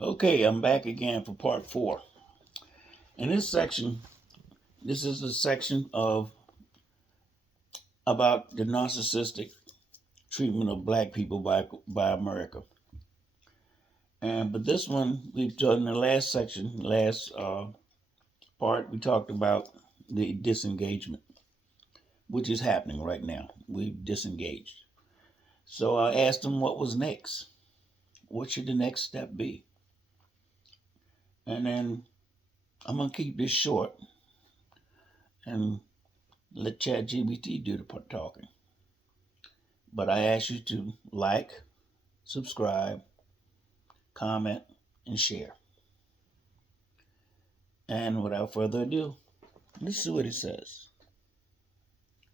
Okay, I'm back again for part four. In this section, this is the section of about the narcissistic treatment of black people by America. And but this one we've done in the last section, last part, we talked about the disengagement, which is happening right now. We've disengaged. So I asked them what was next. What should the next step be? And then I'm gonna keep this short and let ChatGPT do the talking. But I ask you to like, subscribe, comment, and share. And without further ado, let's see what it says.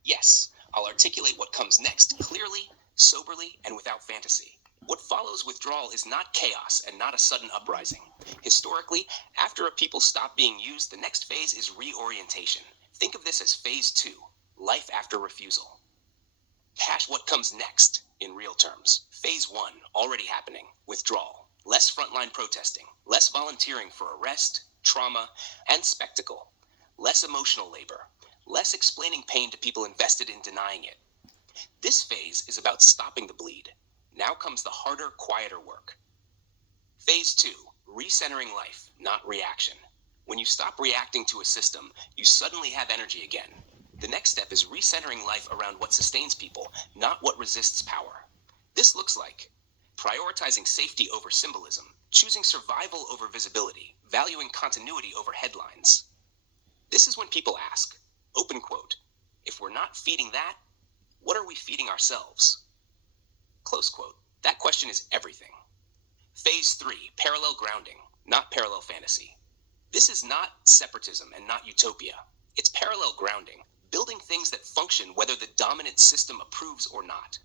Yes, I'll articulate what comes next clearly, soberly, and without fantasy. What follows withdrawal is not chaos and not a sudden uprising. Historically, after a people stop being used, the next phase is reorientation. Think of this as phase two, life after refusal. Hash what comes next in real terms. Phase one, already happening, withdrawal. Less frontline protesting, less volunteering for arrest, trauma, and spectacle. Less emotional labor, less explaining pain to people invested in denying it. This phase is about stopping the bleed. Now comes the harder, quieter work. Phase two, recentering life, not reaction. When you stop reacting to a system, you suddenly have energy again. The next step is recentering life around what sustains people, not what resists power. This looks like prioritizing safety over symbolism, choosing survival over visibility, valuing continuity over headlines. This is when people ask, open quote, if we're not feeding that, what are we feeding ourselves? Close quote. That question is everything. Phase three, parallel grounding, not parallel fantasy. This is not separatism and not utopia. It's parallel grounding, building things that function whether the dominant system approves or not.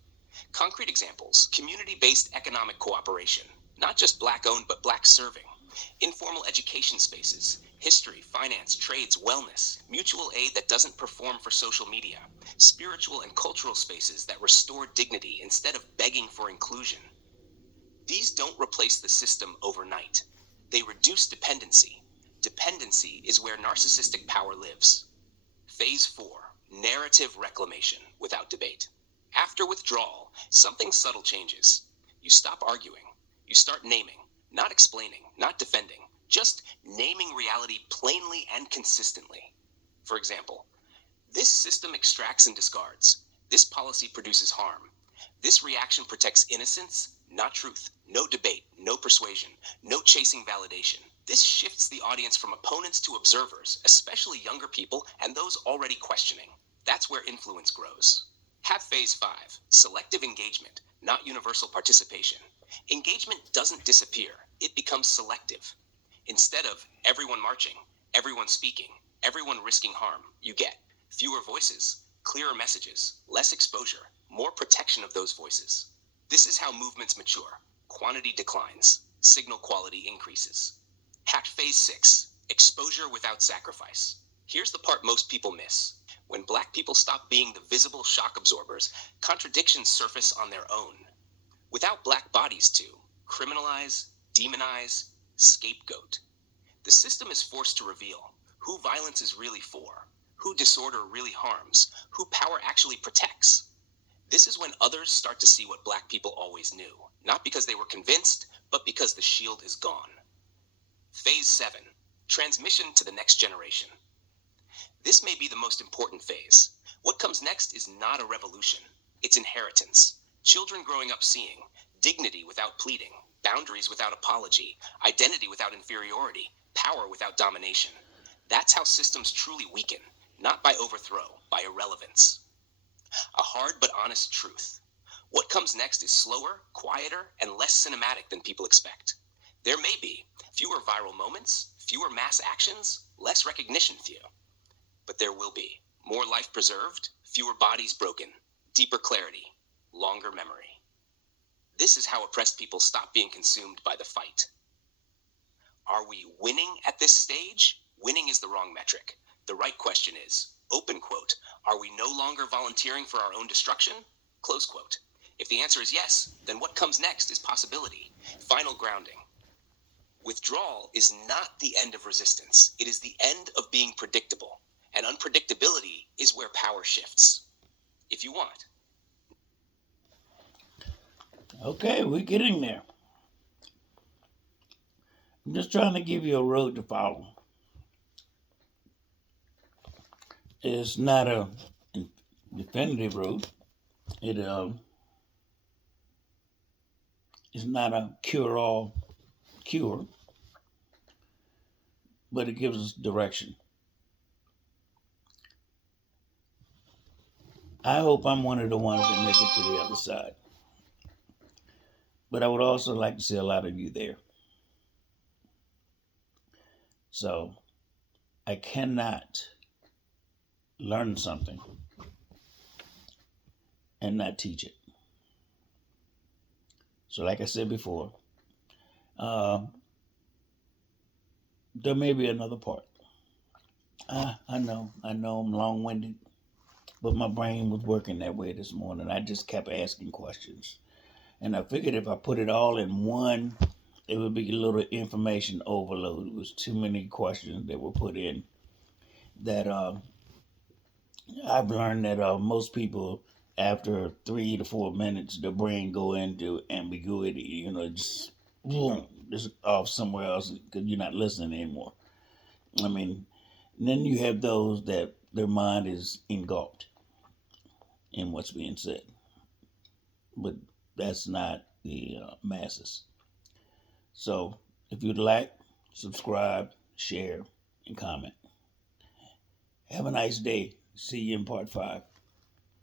Concrete examples, community-based economic cooperation, not just black-owned but black-serving. Informal education spaces, history, finance, trades, wellness, mutual aid that doesn't perform for social media, spiritual and cultural spaces that restore dignity instead of begging for inclusion. These don't replace the system overnight. They reduce dependency. Dependency is where narcissistic power lives. Phase 4, narrative reclamation without debate. After withdrawal, something subtle changes. You stop arguing. You start naming, not explaining, not defending, just naming reality plainly and consistently. For example, this system extracts and discards. This policy produces harm. This reaction protects innocence, not truth. No debate, no persuasion, no chasing validation. This shifts the audience from opponents to observers, especially younger people and those already questioning. That's where influence grows. Have phase 5, selective engagement, not universal participation. Engagement doesn't disappear, it becomes selective. Instead of everyone marching, everyone speaking, everyone risking harm, you get fewer voices, clearer messages, less exposure, more protection of those voices. This is how movements mature. Quantity declines, signal quality increases. Hack phase 6, exposure without sacrifice. Here's the part most people miss. When black people stop being the visible shock absorbers, contradictions surface on their own. Without black bodies to criminalize, demonize, scapegoat. The system is forced to reveal who violence is really for, who disorder really harms, who power actually protects. This is when others start to see what black people always knew, not because they were convinced, but because the shield is gone. Phase 7, transmission to the next generation. This may be the most important phase. What comes next is not a revolution, it's inheritance. Children growing up seeing dignity without pleading, boundaries without apology, identity without inferiority, power without domination. That's how systems truly weaken, not by overthrow, by irrelevance. A hard but honest truth. What comes next is slower, quieter, and less cinematic than people expect. There may be fewer viral moments, fewer mass actions, less recognition few. But there will be more life preserved, fewer bodies broken, deeper clarity, longer memory. This is how oppressed people stop being consumed by the fight. Are we winning at this stage? Winning is the wrong metric. The right question is, open quote, are we no longer volunteering for our own destruction? Close quote. If the answer is yes, then what comes next is possibility, final grounding. Withdrawal is not the end of resistance. It is the end of being predictable. And unpredictability is where power shifts. If you want. Okay, we're getting there. I'm just trying to give you a road to follow. It's not a definitive road. It is not a cure-all cure, but it gives us direction. I hope I'm one of the ones that make it to the other side. But I would also like to see a lot of you there. So I cannot learn something and not teach it. So like I said before, there may be another part. I know I'm long-winded, but my brain was working that way this morning. I just kept asking questions. And I figured if I put it all in one, it would be a little information overload. It was too many questions that were put in that I've learned that most people, after 3 to 4 minutes, the brain go into ambiguity, just boom, just off somewhere else because you're not listening anymore. I mean, then you have those that their mind is engulfed in what's being said. But that's not the masses. So if you'd like, subscribe, share, and comment. Have a nice day. See you in part 5.